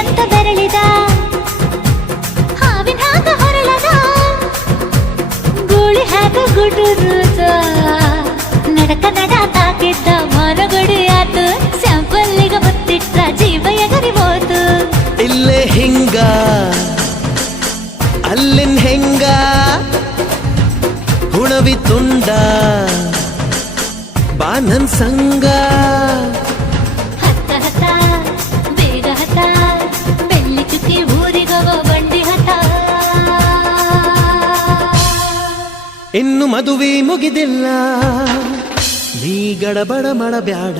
ಅಂತ ಬೆರಳಿದ ಹಾವಿನ ಹಾಗ ಹೊರಳದ ಗೂಳಿ ಹಾಗ ಗುಡುರುದ ನಡಕ ನಡ ತಾಕಿದ್ದ ಮರಗಡಿ ಆತು ಸ್ಯಾಂಪಲ್ಲಿಗ ಮುತ್ತಿಟ್ಟ ಜೀವ ಎಗರಿ ಹೋತು ಇಲ್ಲೇ ಹಿಂಗ ಅಲ್ಲಿನ್ ಹೆಂಗ ಹುಣವಿ ತುಂಡ ಬಾ ನನ್ ಸಂಗ ಹತ್ತ ಹತ್ತ ಬೇಗ ಹತ್ತ ಬೆಳ್ಳಿ ಚುಕ್ಕಿ ಊರಿಗವ ಬಂಡಿ ಹತ್ತ ಇನ್ನು ಮದುವೆ ಮುಗಿದಿಲ್ಲ ನೀ ಗಡಬಡ ಮಾಡಬ್ಯಾಡ